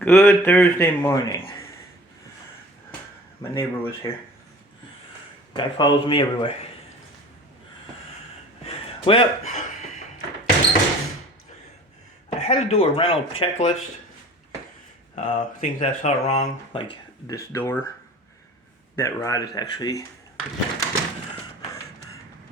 Good Thursday morning. My neighbor was here. Guy follows me everywhere. Well, I had to do a rental checklist. Things I saw wrong, like this door. That rod is actually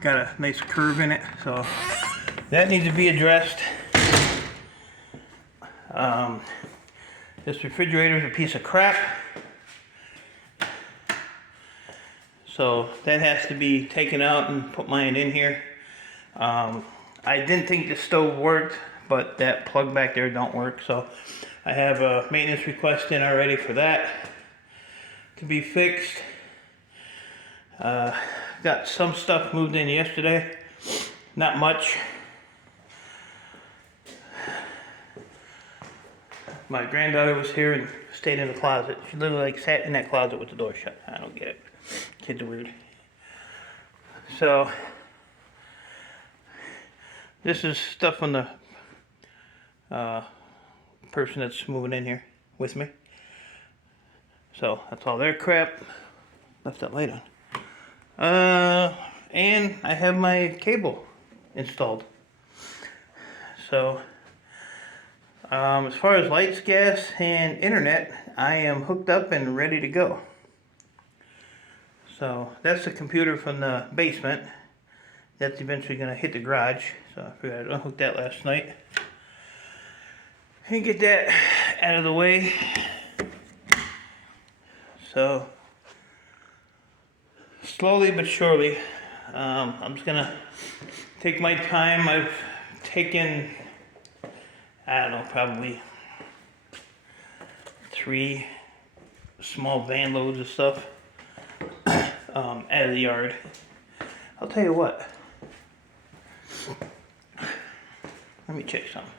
got a nice curve in it, so that needs to be addressed. This refrigerator is a piece of crap. So that has to be taken out and put mine in here. I didn't think the stove worked, but that plug back there don't work. So I have a maintenance request in already for that to be fixed. Got some stuff moved in yesterday, not much. My granddaughter was here and stayed in the closet. She literally like sat in that closet with the door shut. I don't get it. Kids are weird. So this is stuff from the person that's moving in here with me. So that's all their crap. Left that light on. And I have my cable installed. So as far as lights, gas, and internet, I am hooked up and ready to go. So that's the computer from the basement. That's eventually going to hit the garage. So I figured I'd unhook that last night. And get that out of the way. So slowly but surely, I'm just going to take my time. I've taken, I don't know, probably 3 small van loads of stuff out of the yard. I'll tell you what. Let me check something.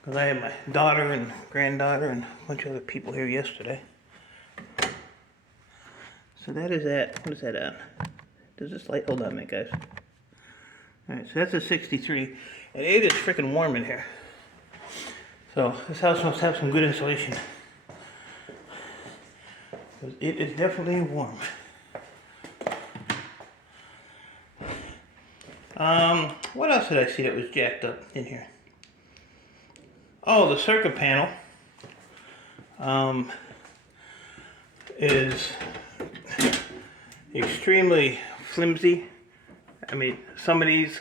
Because I had my daughter and granddaughter and a bunch of other people here yesterday. So that is at, what is that at? Does this light, hold on a minute guys. Alright, so that's a 63. And it is freaking warm in here. So this house must have some good insulation. Because it is definitely warm. What else did I see that was jacked up in here? Oh, the circuit panel is extremely flimsy. I mean, some of these,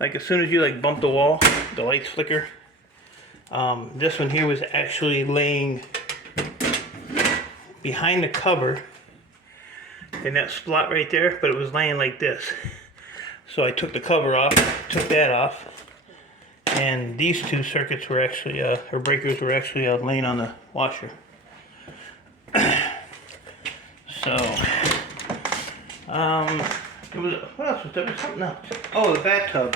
like as soon as you like bump the wall, the lights flicker. This one here was actually laying behind the cover in that spot right there, but it was laying like this. So I took the cover off, took that off, and these 2 circuits were actually, or breakers were actually laying on the washer. So, it was, what else was there? There was something else. Oh, the bathtub.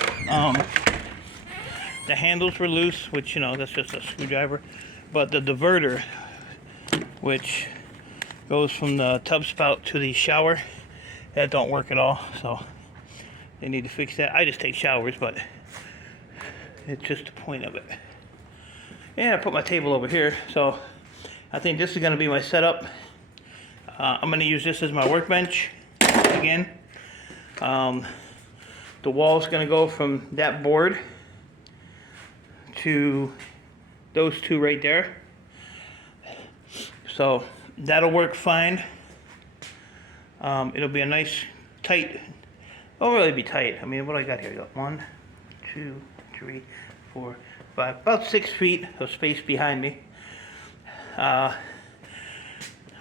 The handles were loose, which, you know, that's just a screwdriver. But the diverter, which goes from the tub spout to the shower, that don't work at all. So they need to fix that. I just take showers, but it's just the point of it. And I put my table over here, so I think this is going to be my setup. I'm going to use this as my workbench again. The wall's going to go from that board to those 2 right there. So that'll work fine. It'll be a nice tight, it'll really be tight. I mean, what I got here? I got 1, 2, 3, 4, 5, about 6 feet of space behind me. I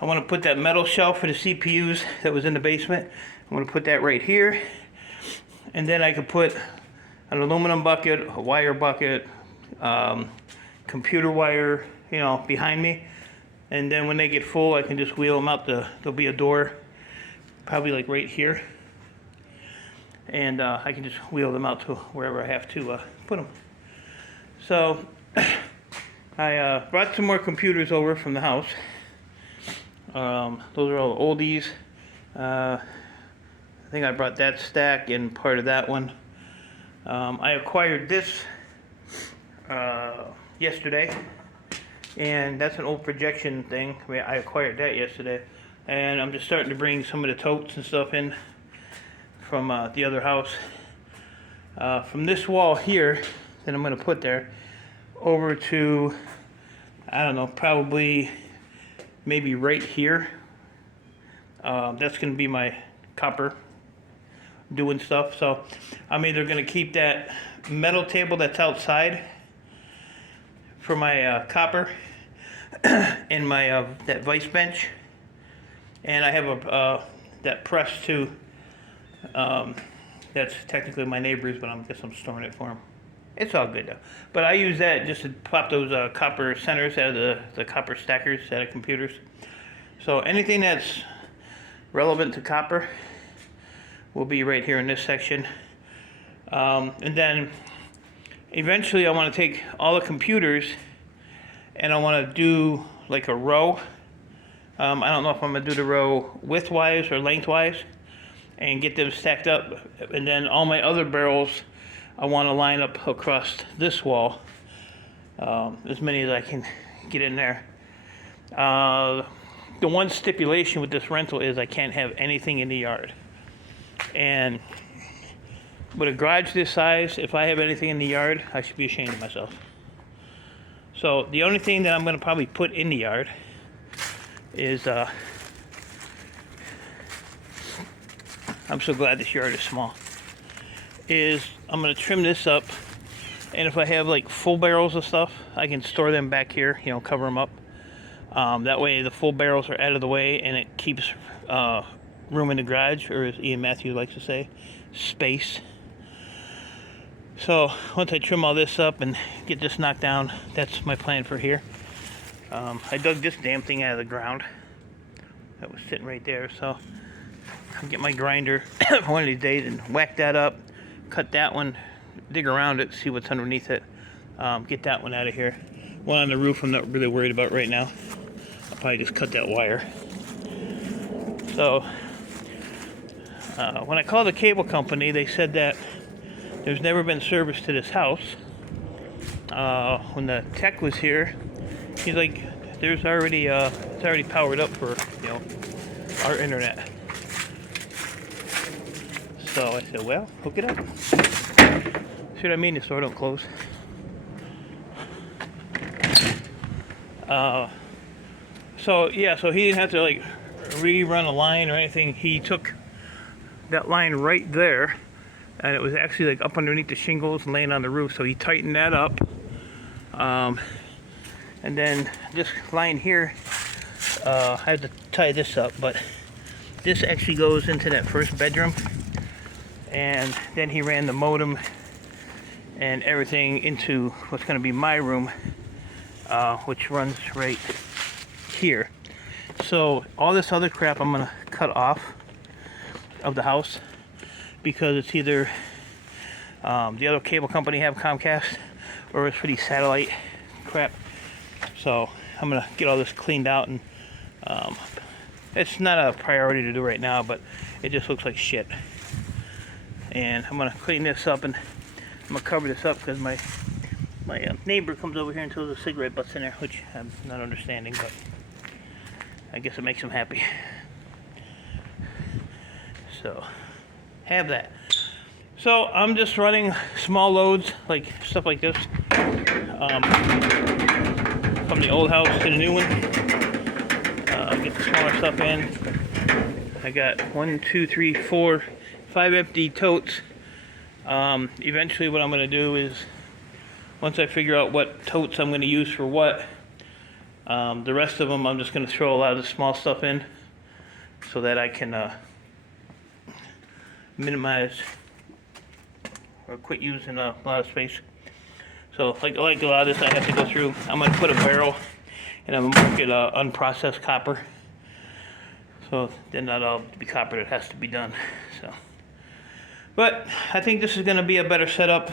want to put that metal shelf for the CPUs that was in the basement. I'm going to put that right here. And then I could put an aluminum bucket, a wire bucket, computer wire, you know, behind me. And then when they get full, I can just wheel them out. There'll be a door, probably like right here. And I can just wheel them out to wherever I have to put them. So I brought some more computers over from the house. Those are all oldies. I think I brought that stack and part of that one. I acquired this yesterday. and that's an old projection thing. I mean, I acquired that yesterday, and I'm just starting to bring some of the totes and stuff in from the other house. From this wall here that I'm going to put there over to, I don't know, probably maybe right here. That's going to be my copper doing stuff. So I'm either going to keep that metal table that's outside for my copper and my that vice bench, and I have a that press too. That's technically my neighbor's, but I guess I'm storing it for him. It's all good though. But I use that just to pop those copper centers out of the copper stackers out of computers. So anything that's relevant to copper will be right here in this section. And then eventually I want to take all the computers and I want to do like a row. I don't know if I'm going to do the row widthwise or lengthwise and get them stacked up. And then all my other barrels I want to line up across this wall, as many as I can get in there. The one stipulation with this rental is I can't have anything in the yard. And with a garage this size, if I have anything in the yard, I should be ashamed of myself. So the only thing that I'm going to probably put in the yard is, I'm so glad this yard is small, is I'm going to trim this up, and if I have like full barrels of stuff, I can store them back here, you know, cover them up. That way the full barrels are out of the way and it keeps room in the garage, or as Ian Matthews likes to say, space. So once I trim all this up and get this knocked down, that's my plan for here. I dug this damn thing out of the ground that was sitting right there, so I'll get my grinder one of these days and whack that up, cut that one, dig around it, see what's underneath it, get that one out of here. One on the roof I'm not really worried about right now. I'll probably just cut that wire. So when I called the cable company, they said that there's never been service to this house. When the tech was here, he's like, there's already it's already powered up for, you know, our internet. So I said, well, hook it up. See what I mean? The store don't close. So yeah, so he didn't have to like rerun a line or anything. He took that line right there, and it was actually like up underneath the shingles and laying on the roof. So he tightened that up, and then this line here, I had to tie this up, but this actually goes into that first bedroom, and then he ran the modem and everything into what's going to be my room, which runs right here. So all this other crap I'm going to cut off of the house, because it's either the other cable company have Comcast, or it's pretty satellite crap. So I'm going to get all this cleaned out, and it's not a priority to do right now, but it just looks like shit. And I'm going to clean this up, and I'm going to cover this up because my neighbor comes over here and throws a cigarette butts in there, which I'm not understanding, but I guess it makes him happy. So, have that. So, I'm just running small loads, like stuff like this, from the old house to the new one. Get the smaller stuff in. I got 1, 2, 3, 4, 5 empty totes. Eventually what I'm going to do is, once I figure out what totes I'm going to use for what, the rest of them I'm just going to throw a lot of the small stuff in so that I can minimize or quit using a lot of space. So like a lot of this I have to go through. I'm going to put a barrel and I'm going to mark it unprocessed copper. So then that'll be copper that has to be done. So, but I think this is going to be a better setup.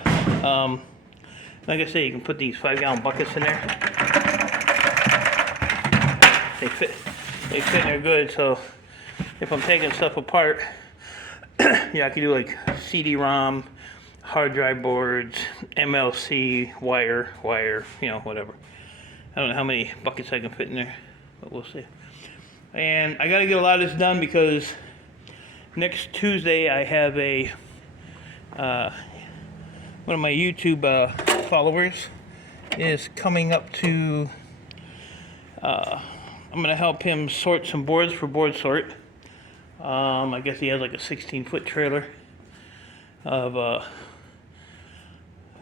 Like I say, you can put these 5-gallon buckets in there. They fit in there good. So if I'm taking stuff apart, yeah, I can do like CD-ROM, hard drive boards, MLC, wire, you know, whatever. I don't know how many buckets I can fit in there, but we'll see. And I gotta get a lot of this done because next Tuesday I have a one of my YouTube followers is coming up to. I'm gonna help him sort some boards for Board Sort. I guess he has like a 16-foot trailer of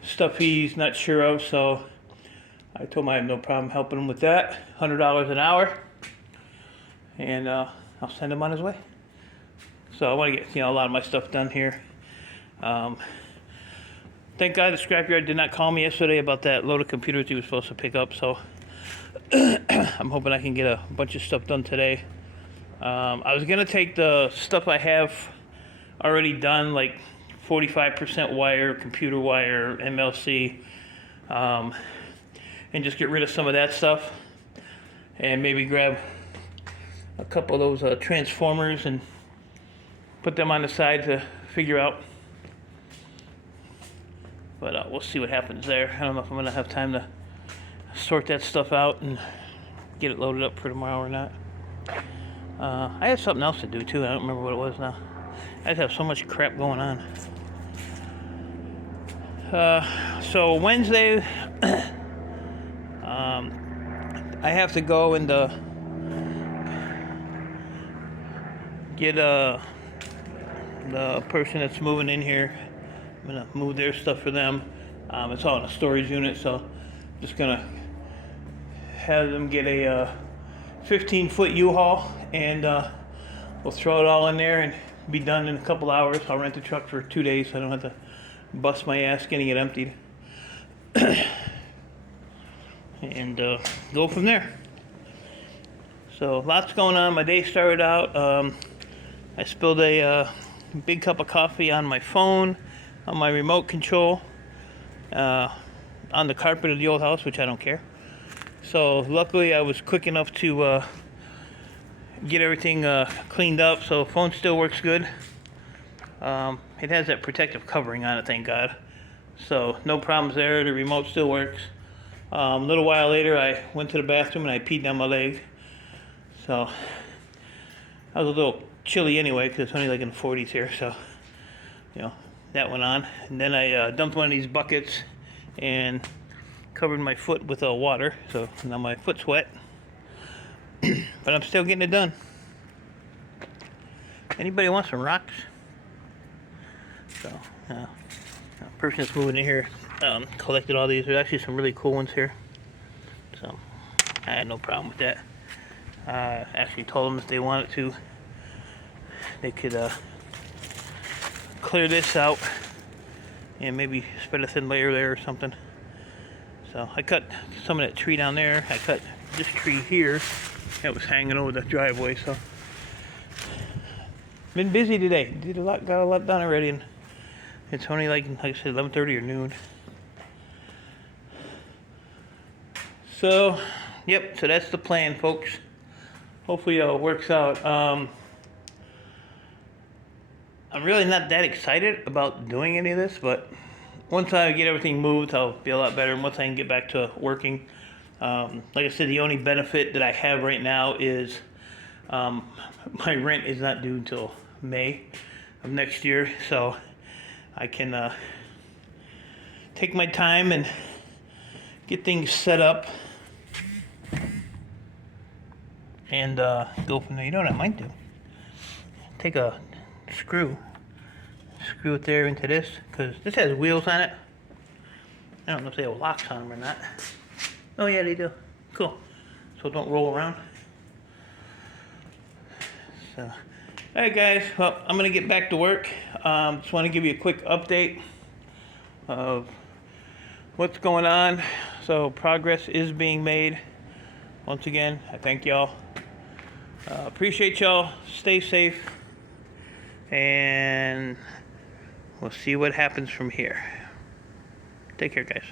stuff he's not sure of, so I told him I have no problem helping him with that. $100 an hour, and I'll send him on his way. So I want to get a lot of my stuff done here. Thank God the scrapyard did not call me yesterday about that load of computers he was supposed to pick up, so I'm hoping I can get a bunch of stuff done today. I was gonna take the stuff I have already done, like 45% wire, computer wire, MLC, and just get rid of some of that stuff, and maybe grab a couple of those transformers and put them on the side to figure out. But we'll see what happens there. I don't know if I'm gonna have time to sort that stuff out and get it loaded up for tomorrow or not. I have something else to do too. I don't remember what it was now. I just have so much crap going on. So Wednesday, I have to go and get the person that's moving in here. I'm gonna move their stuff for them. It's all in a storage unit, so I'm just gonna have them get a 15-foot U-Haul, and we'll throw it all in there and be done in a couple hours. I'll rent the truck for 2 days so I don't have to bust my ass getting it emptied. And go from there. So lots going on. My day started out, I spilled a big cup of coffee on my phone, on my remote control, on the carpet of the old house, which I don't care. So luckily I was quick enough to get everything cleaned up, so the phone still works good. It has that protective covering on it, thank God. So no problems there, the remote still works. A little while later I went to the bathroom and I peed down my leg. So I was a little chilly anyway because it's only like in the 40s here, so that went on. And then I dumped one of these buckets and covered my foot with water, so now my foot's wet. But I'm still getting it done. Anybody want some rocks? So a person that's moving in here collected all these. There's actually some really cool ones here, so I had no problem with that. Actually told them if they wanted to, they could clear this out and maybe spread a thin layer there or something. So I cut some of that tree down there. I cut this tree here that was hanging over the driveway. So been busy today. Got a lot done already, and it's only like I said, 11:30 or noon. So, yep. So that's the plan, folks. Hopefully it works out. I'm really not that excited about doing any of this, but once I get everything moved, I'll be a lot better. And once I can get back to working, like I said, the only benefit that I have right now is my rent is not due until May of next year, so I can take my time and get things set up and go from there. You know what I might do? Take a screw it there into this, because this has wheels on it. I don't know if they have locks on them or not. Oh yeah, they do. Cool. So it don't roll around. So, alright guys, well, I'm gonna get back to work. Just want to give you a quick update of what's going on. So progress is being made. Once again, I thank y'all. Appreciate y'all. Stay safe, and we'll see what happens from here. Take care, guys.